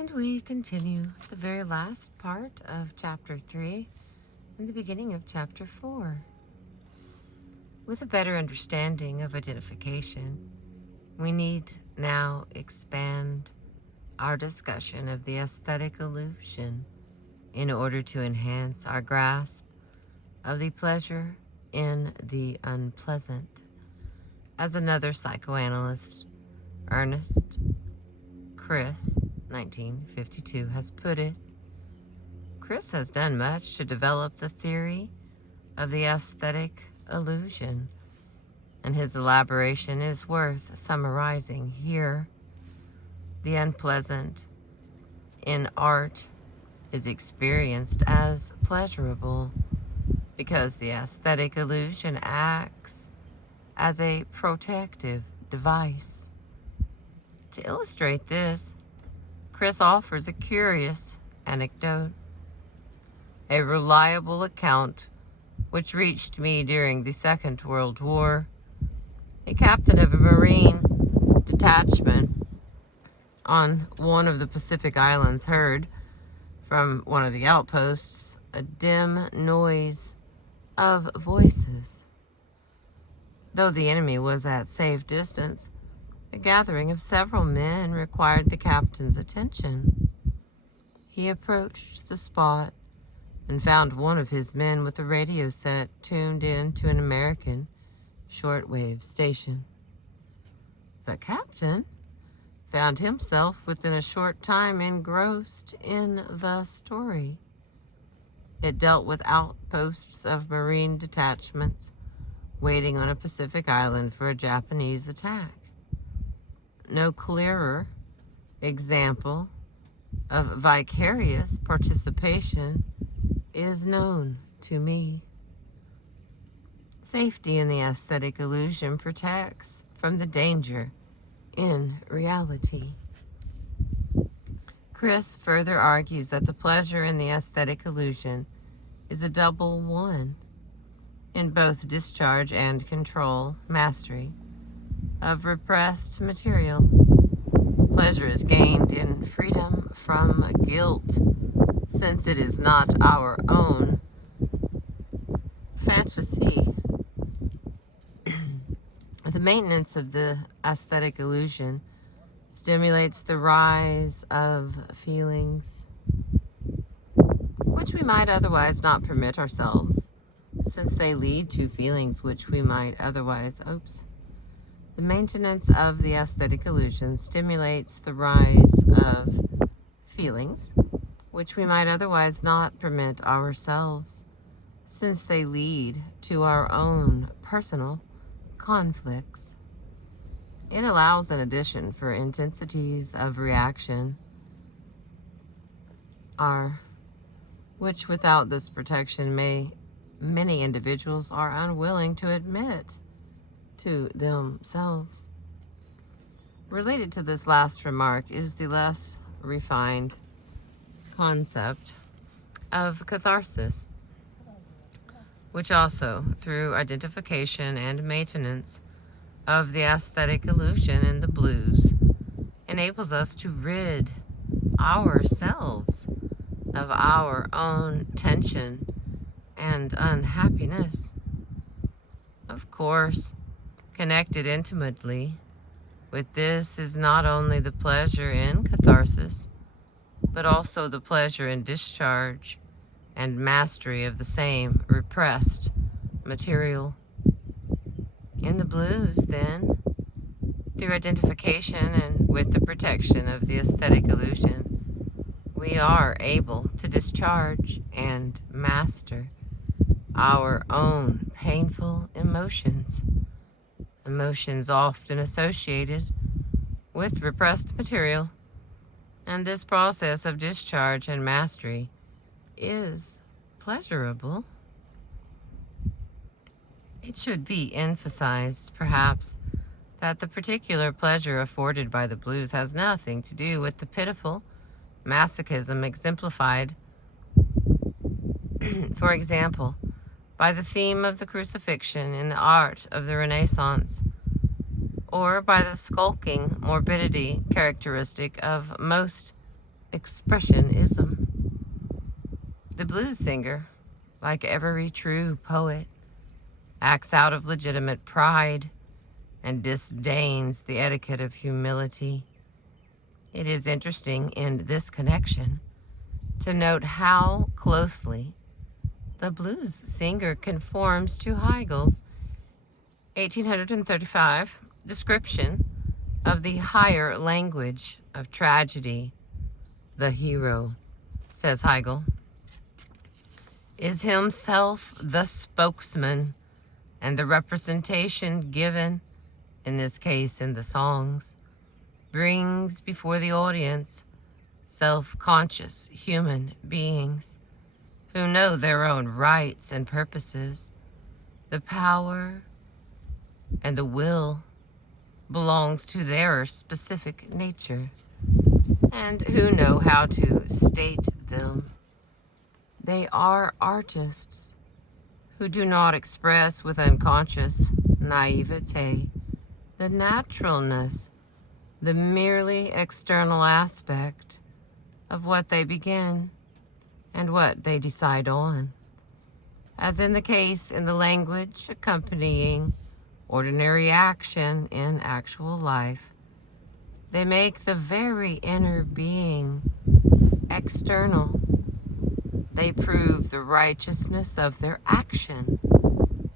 And we continue the very last part of chapter 3 and the beginning of chapter 4. With a better understanding of identification, we need now expand our discussion of the aesthetic illusion in order to enhance our grasp of the pleasure in the unpleasant. As another psychoanalyst, Ernest Chris, 1952, has put it, Chris has done much to develop the theory of the aesthetic illusion, and his elaboration is worth summarizing here. The unpleasant in art is experienced as pleasurable because the aesthetic illusion acts as a protective device. To illustrate this, Chris offers a curious anecdote, a reliable account which reached me during the Second World War. A captain of a Marine detachment on one of the Pacific Islands heard from one of the outposts a dim noise of voices. Though the enemy was at safe distance, a gathering of several men required the captain's attention. He approached the spot and found one of his men with a radio set tuned in to an American shortwave station. The captain found himself within a short time engrossed in the story. It dealt with outposts of Marine detachments waiting on a Pacific island for a Japanese attack. No clearer example of vicarious participation is known to me. Safety in the aesthetic illusion protects from the danger in reality. Chris further argues that the pleasure in the aesthetic illusion is a double one in both discharge and control, mastery of repressed material. Pleasure is gained in freedom from guilt, since it is not our own fantasy. The maintenance of the aesthetic illusion stimulates the rise of feelings which we might otherwise not permit ourselves, since they lead to feelings which we might otherwise The maintenance of the aesthetic illusion stimulates the rise of feelings which we might otherwise not permit ourselves, since they lead to our own personal conflicts. It allows an addition for intensities of reaction which without this protection many individuals are unwilling to admit to themselves. Related to this last remark is the less refined concept of catharsis, which also, through identification and maintenance of the aesthetic illusion in the blues, enables us to rid ourselves of our own tension and unhappiness. Of course, connected intimately with this is not only the pleasure in catharsis, but also the pleasure in discharge and mastery of the same repressed material. In the blues, then, through identification and with the protection of the aesthetic illusion, we are able to discharge and master our own painful emotions often associated with repressed material, and this process of discharge and mastery is pleasurable. It should be emphasized, perhaps, that the particular pleasure afforded by the blues has nothing to do with the pitiful masochism exemplified, for example, by the theme of the crucifixion in the art of the Renaissance, or by the skulking morbidity characteristic of most expressionism. The blues singer, like every true poet, acts out of legitimate pride and disdains the etiquette of humility. It is interesting in this connection to note how closely the blues singer conforms to Hegel's 1835 description of the higher language of tragedy. The hero, says Hegel, is himself the spokesman, and the representation given, in this case in the songs, brings before the audience self-conscious human beings who know their own rights and purposes. The power and the will belongs to their specific nature, and who know how to state them. They are artists who do not express with unconscious naivete the naturalness, the merely external aspect of what they begin and what they decide on. As in the case in the language accompanying ordinary action in actual life, they make the very inner being external. They prove the righteousness of their action,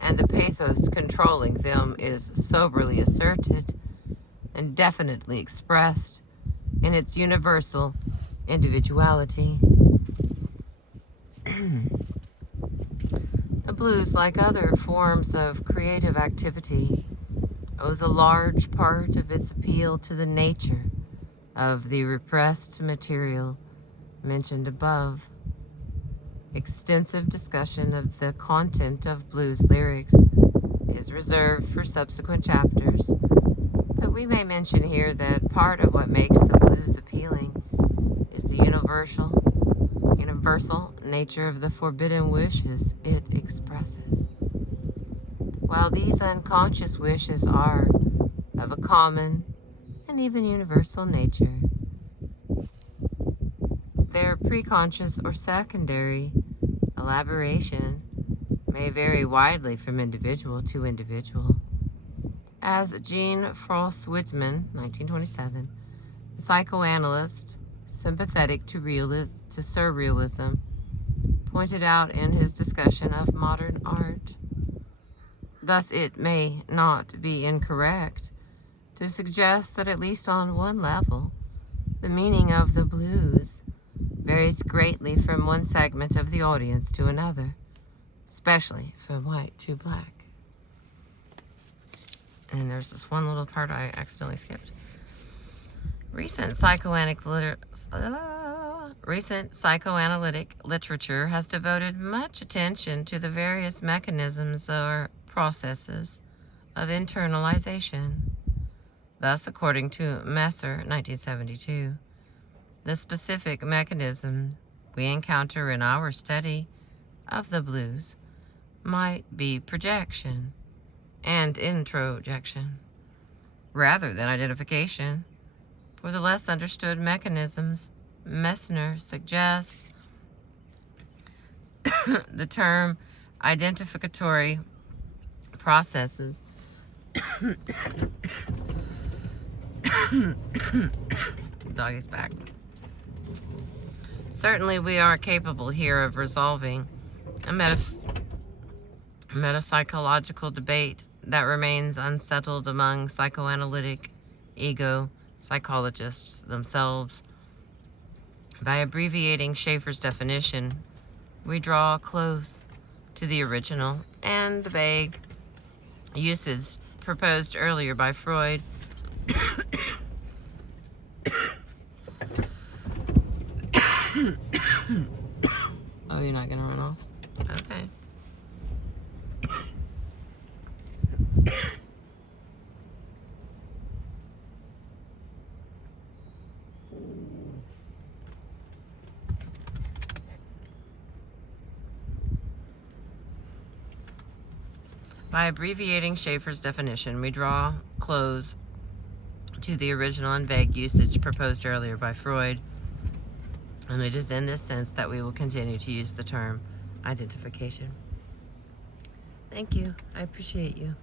and the pathos controlling them is soberly asserted and definitely expressed in its universal individuality. The blues, like other forms of creative activity, owes a large part of its appeal to the nature of the repressed material mentioned above. Extensive discussion of the content of blues lyrics is reserved for subsequent chapters, but we may mention here that part of what makes the blues appealing is the universal nature of the forbidden wishes it expresses. While these unconscious wishes are of a common and even universal nature, their preconscious or secondary elaboration may vary widely from individual to individual. As Jean Frost Whitman, 1927, a psychoanalyst sympathetic to surrealism, pointed out in his discussion of modern art. Thus, it may not be incorrect to suggest that at least on one level, the meaning of the blues varies greatly from one segment of the audience to another, especially from white to black. And there's this one little part I accidentally skipped. Recent psychoanalytic literature has devoted much attention to the various mechanisms or processes of internalization. Thus, according to Messer, 1972, the specific mechanism we encounter in our study of the blues might be projection and introjection, rather than identification. For the less understood mechanisms, Messner suggests the term identificatory processes. Doggy's back. Certainly we are capable here of resolving a metapsychological debate that remains unsettled among psychoanalytic ego psychologists themselves. By abbreviating Schaeffer's definition, we draw close to the original and vague usage proposed earlier by Freud. Oh, you're not gonna run off? Okay. By abbreviating Schaeffer's definition, we draw close to the original and vague usage proposed earlier by Freud. And it is in this sense that we will continue to use the term identification. Thank you. I appreciate you.